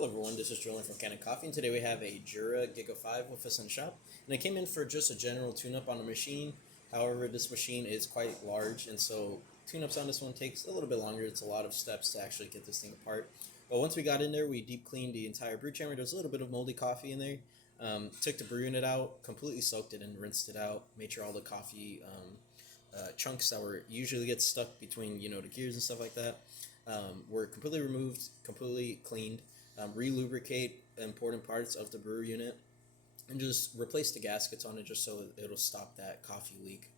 Hello everyone, this is Julian from Kanen Coffee, and today we have a Jura Giga 5 with us in the shop. And I came in for just a general tune-up on the machine. However, this machine is quite large, and so tune-ups on this one takes a little bit longer. It's a lot of steps to actually get this thing apart. But once we got in there, we deep cleaned the entire brew chamber. There's a little bit of moldy coffee in there. Took the brew unit out, completely soaked it and rinsed it out. Made sure all the coffee chunks that were usually get stuck between the gears and stuff like that were completely removed, completely cleaned. Re-lubricate important parts of the brew unit, and just replace the gaskets on it just so it'll stop that coffee leak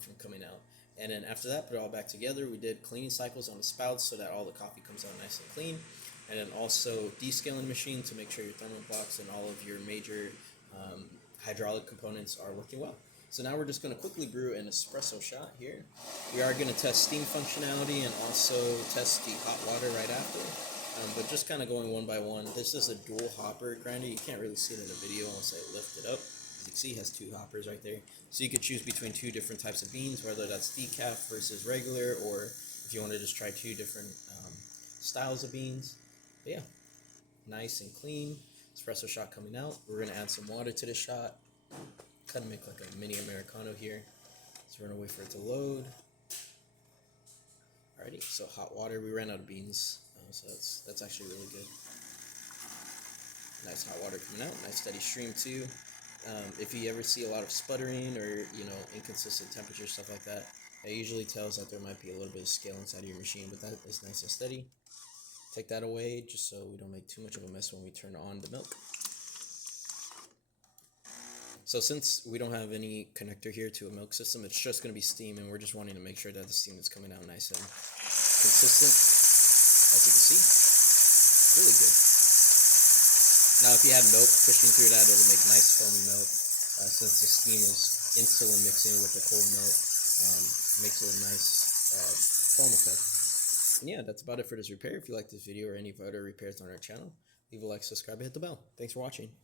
from coming out. And then after that, put it all back together. We did cleaning cycles on the spouts so that all the coffee comes out nice and clean. And then also descaling machine to make sure your thermal blocks and all of your major hydraulic components are working well. So now we're just going to quickly brew an espresso shot here. We are going to test steam functionality and also test the hot water right after. But just kind of going one by one. This is a dual hopper grinder. You can't really see it in the video unless I lift it up. As you can see, it has two hoppers right there. So you could choose between two different types of beans, whether that's decaf versus regular, or if you want to just try two different styles of beans. But yeah, nice and clean. Espresso shot coming out. We're going to add some water to the shot. Kind of make like a mini Americano here. So we're going to wait for it to load. Alrighty, so hot water. We ran out of beans. So that's actually really good. Nice hot water coming out, nice steady stream too. If you ever see a lot of sputtering or inconsistent temperature, stuff like that, it usually tells that there might be a little bit of scale inside of your machine, but that is nice and steady. Take that away just so we don't make too much of a mess when we turn on the milk. So since we don't have any connector here to a milk system, it's just going to be steam, and we're just wanting to make sure that the steam is coming out nice and consistent. As you can see, really good. Now if you had milk pushing through that, it'll make nice foamy milk. Since the steam is instantly mixing with the cold milk, makes it a nice foam effect. And yeah, that's about it for this repair. If you like this video or any of our other repairs on our channel, leave a like, subscribe, and hit the bell. Thanks for watching.